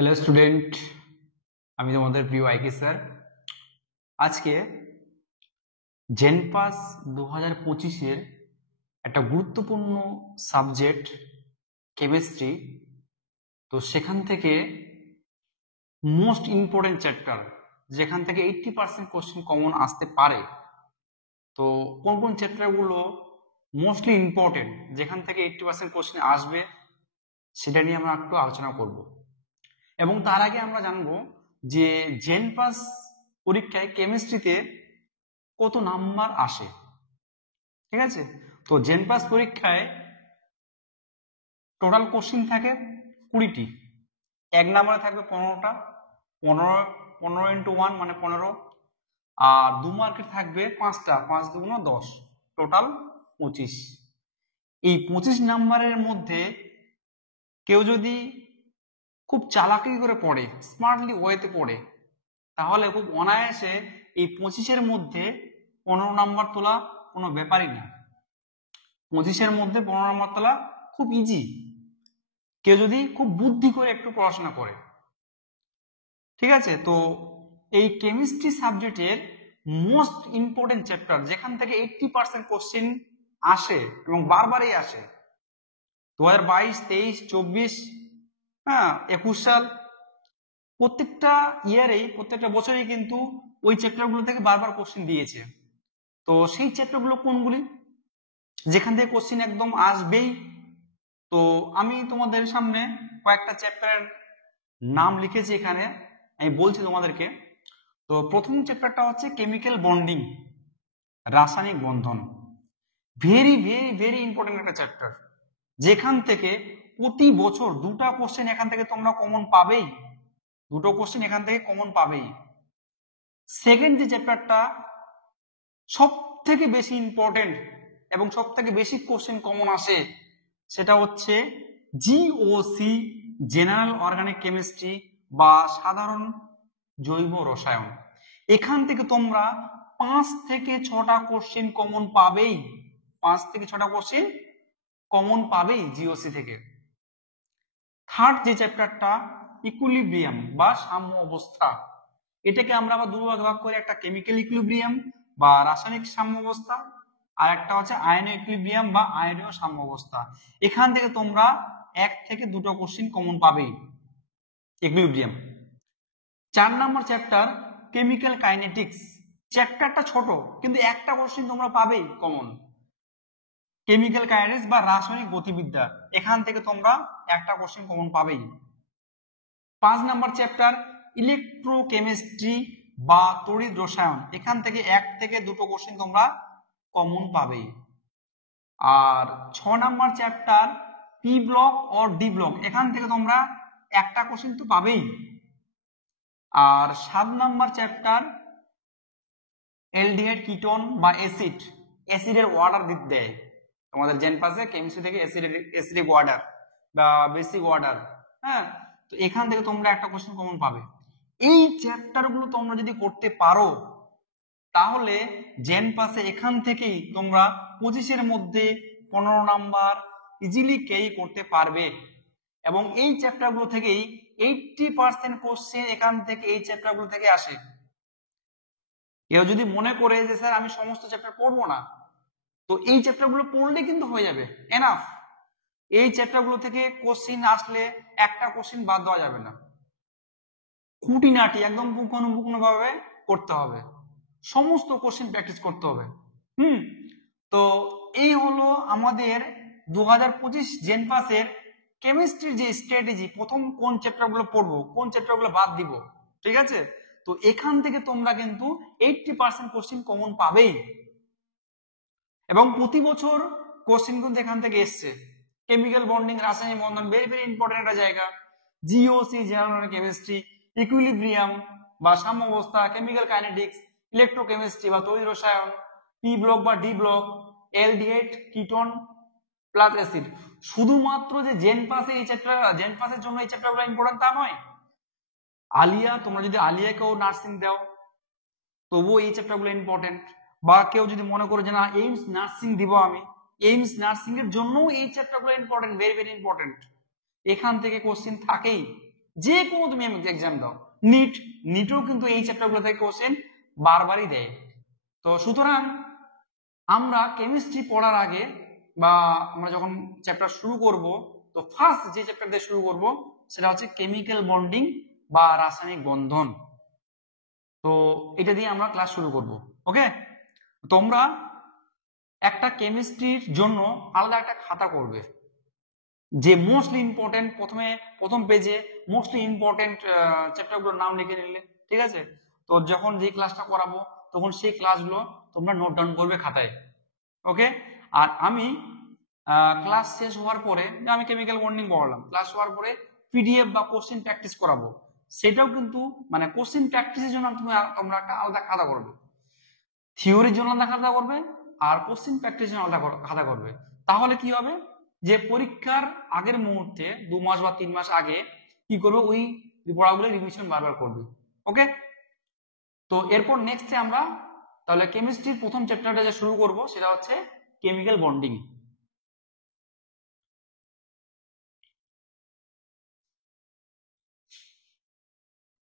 Hello student, আমি তোমাদের প্রিয় আইকি স্যার। আজকে জেনপাস 2025-এর একটা গুরুত্বপূর্ণ সাবজেক্ট কেমিস্ট্রি, তো সেখান থেকে মোস্ট ইম্পর্টেন্ট চ্যাপ্টার যেখান থেকে 80% কোশ্চেন কমন আসতে পারে। তো কোন কোন চ্যাপ্টারগুলো মোস্টলি ইম্পর্টেন্ট যেখান থেকে 80% কোশ্চেন আসবে সেটা নিয়ে আমরা একটু আলোচনা করব। এবং তার আগে আমরা জানবো যে জেনপাস পরীক্ষায় কেমিস্ট্রিতে কত নাম্বার আসে। ঠিক আছে, তো জেনপাস পরীক্ষায় টোটাল কোশ্চিন থাকে 20টি, এক নাম্বারে থাকবে 15টা, 15 ইন্টু 1 মানে 15, আর 2 মার্কের থাকবে 5টা, 5 দুগুণ 10, টোটাল 25। এই 25 নাম্বারের মধ্যে কেউ যদি খুব চালাকি করে পড়ে, স্মার্টলি ওয়েতে পড়ে, তাহলে খুব অনায়াসে এই 25-এর মধ্যে 15 নাম্বার তোলা কোনো ব্যাপারই না। 25-এর মধ্যে 15 নাম্বার তোলা খুব ইজি, কেউ যদি খুব বুদ্ধি করে একটু পড়াশোনা করে। ঠিক আছে, তো এই কেমিস্ট্রি সাবজেক্টের মোস্ট ইম্পর্টেন্ট চ্যাপ্টার যেখান থেকে 80% কোশ্চেন আসে এবং বারবারই আসে, 2022, 23, 24, 21 সাল, প্রত্যেকটা ইয়ারেই, প্রত্যেকটা বছরেই কিন্তু ওই চ্যাপ্টারগুলো থেকে বারবার কোশ্চেন দিয়েছে। তো সেই চ্যাপ্টারগুলো কোনগুলি যেখান থেকে কোশ্চেন একদম আসবেই? তো আমি তোমাদের সামনে কয়েকটা চ্যাপ্টারের নাম লিখেছি, এখানে আমি বলছি তোমাদেরকে। তো প্রথম চ্যাপ্টারটা হচ্ছে কেমিক্যাল বন্ডিং, রাসায়নিক বন্ধন। ভেরি ভেরি ভেরি ইম্পর্টেন্ট একটা চ্যাপ্টার, যেখান থেকে প্রতি বছর 2টা কোশ্চেন এখান থেকে তোমরা কমন পাবেই, 2টো কোশ্চেন এখান থেকে কমন পাবেই। সেকেন্ড যে চ্যাপ্টারটা সব থেকে বেশি ইম্পর্টেন্ট এবং সব থেকে বেশি কোশ্চেন কমন আসে, সেটা হচ্ছে জিওসি, জেনারেল অর্গানিক কেমিস্ট্রি বা সাধারণ জৈব রসায়ন। এখান থেকে তোমরা 5 থেকে 6টা কোশ্চেন কমন পাবেই, 5 থেকে 6টা কোশ্চেন কমন পাবেই জিওসি থেকে। থার্ড যে চ্যাপ্টারটা ইকুইলিব্রিয়াম বা সাম্য অবস্থা, এটাকে আমরা আবার দুভাগ ভাগ করে, একটা কেমিক্যাল ইকুইলিব্রিয়াম বা রাসায়নিক সাম্য অবস্থা, আর একটা হচ্ছে আয়নীয় ইকুইলিব্রিয়াম বা আয়নীয় সাম্য অবস্থা। এখান থেকে তোমরা 1 থেকে 2টো কোশ্চেন কমন পাবেই ইকুইলিব্রিয়াম। 4 নম্বর চ্যাপ্টার কেমিক্যাল কাইনেটিক্স। চ্যাপ্টারটা ছোট কিন্তু একটা কোশ্চেন তোমরা পাবেই কমন, কেমিক্যাল কাইনেটিক্স বা রাসায়নিক গতিবিদ্যা, এখান থেকে তোমরা একটা কোশ্চেন কমন পাবেই। 5 নম্বর চ্যাপ্টার ইলেকট্রোকেমিস্ট্রি বা তড়িৎ রসায়ন, এখান থেকে 1 থেকে 2টো কোশ্চেন তোমরা কমন পাবেই। আর 6 নম্বর chapter P block or D block, এখান থেকে তোমরা একটা কোশ্চেন তো পাবেই। আর 7 নম্বর চ্যাপ্টার অ্যালডিহাইড কিটোন বা অ্যাসিড, অ্যাসিডের ওয়াটার দিতে দেয় তোমাদের জেনপাসে কেমিস্ট্রি থেকে, অ্যাসিডিক ওয়াটার বা বেসিক ওয়াটার। তো এখান থেকে তোমরা একটা কোশ্চেন কমন পাবে। এই চ্যাপ্টারগুলো তোমরা যদি করতে পারো, তাহলে জেনপাসে এখান থেকেই তোমরা 25-এর মধ্যে 15 নাম্বার ইজিলি ক্যারি করতে পারবে। এবং এই চ্যাপ্টারগুলো থেকেই 80% কোশ্চেন এখান থেকে, এই চ্যাপ্টারগুলো থেকে আসে। কেউ যদি মনে করে যে স্যার আমি সমস্ত চ্যাপ্টার পড়বো না, তো এই চ্যাপ্টারগুলো পড়লে কিন্তু হয়ে যাবে, এনাফ। এই চ্যাপ্টারগুলো থেকে কোশ্চেন আসলে একটা কোশ্চেন বাদ দেওয়া যাবে না, খুঁটিনাটি একদম পুঙ্খানুপুঙ্খ ভাবে করতে হবে, সমস্ত কোশ্চেন প্র্যাকটিস করতে হবে। তো এই হলো আমাদের 2025 জেনপাসের কেমিস্ট্রির যে স্ট্র্যাটেজি, প্রথম কোন চ্যাপ্টারগুলো পড়বো, কোন চ্যাপ্টারগুলো বাদ দিব। ঠিক আছে, তো এখান থেকে তোমরা কিন্তু 80% কোশ্চেন কমন পাবেই, এবং প্রতি বছর কোশ্চেন কিন্তু এখান থেকে এসছে। কেমিক্যাল বন্ডিং, রাসায়নিক বন্ধন, ভেরি ভেরি ইম্পর্টেন্ট একটা জায়গা। GOC, general organic chemistry, equilibrium বা সাম্য অবস্থা, কেমিক্যাল কাইনেটিক্স, ইলেকট্রোকেমিস্ট্রি বা তড়িৎ রসায়ন, পি ব্লক বা D block, aldehyde ketone plus acid. শুধুমাত্র যে জেনপাসে এই চ্যাপ্টার, জেনপাসের জন্য এই চ্যাপ্টারগুলো ইম্পর্টেন্ট তা নয়। আলিয়া, তোমরা যদি আলিয়াকেও নার্সিং দাও তবুও এই চ্যাপ্টারগুলো ইম্পর্টেন্ট। বা কেউ যদি মনে করে যে না এইমস নার্সিং দিব আমি, এইমস নার্সিং এর জন্য এই চ্যাপ্টারগুলো ইম্পর্টেন্ট, ভেরি ভেরি ইম্পর্টেন্ট। এখান থেকে কোশ্চেন থাকেই, যে কোনো তুমি এক্সাম দাও, নিটেও কিন্তু এই চ্যাপ্টারগুলো থেকে কোশ্চেন বারবারই দেয়। তো সুতরাং আমরা কেমিস্ট্রি পড়ার আগে বা আমরা যখন চ্যাপ্টার শুরু করব, তো ফার্স্ট যে চ্যাপ্টার দিয়ে শুরু করব সেটা হচ্ছে কেমিক্যাল বন্ডিং বা রাসায়নিক বন্ধন। তো এটা দিয়ে আমরা ক্লাস শুরু করব। ওকে, তোমরা একটা কেমিস্ট্রির জন্য আলাদা একটা খাতা করবে, যে মোস্টলি ইম্পর্টেন্ট প্রথম পেজে মোস্টলি ইম্পর্টেন্ট চ্যাপ্টারগুলোর নাম লিখে নিলে, ঠিক আছে? তো যখন যে ক্লাসটা করাবো তখন সেই ক্লাসগুলো তোমরা নোট ডাউন করবে খাতায়। ওকে, আর আমি ক্লাস শেষ হওয়ার পরে, আমি কেমিক্যাল বন্ডিং পড়ালাম, ক্লাস হওয়ার পরে পিডিএফ বা কোশ্চেন প্র্যাকটিস করাবো, সেটাও কিন্তু মানে কোশ্চেন প্র্যাকটিসের জন্য তোমরা একটা আলাদা খাতা করবে, থিওরির জন্য আলাদা খাতা করবে আর কোশ্চেন প্র্যাকটিসের জন্য আলাদা খাতা করবে। তাহলে কি হবে, যে পরীক্ষার আগের মুহূর্তে 2 মাস বা 3 মাস আগে কি করবে, ওই পড়াগুলো রিভিশন বারবার করবে। ওকে, তো এরপর নেক্সটে আমরা তাহলে কেমিস্ট্রির প্রথম চ্যাপ্টারটা যে শুরু করব সেটা হচ্ছে কেমিক্যাল বন্ডিং।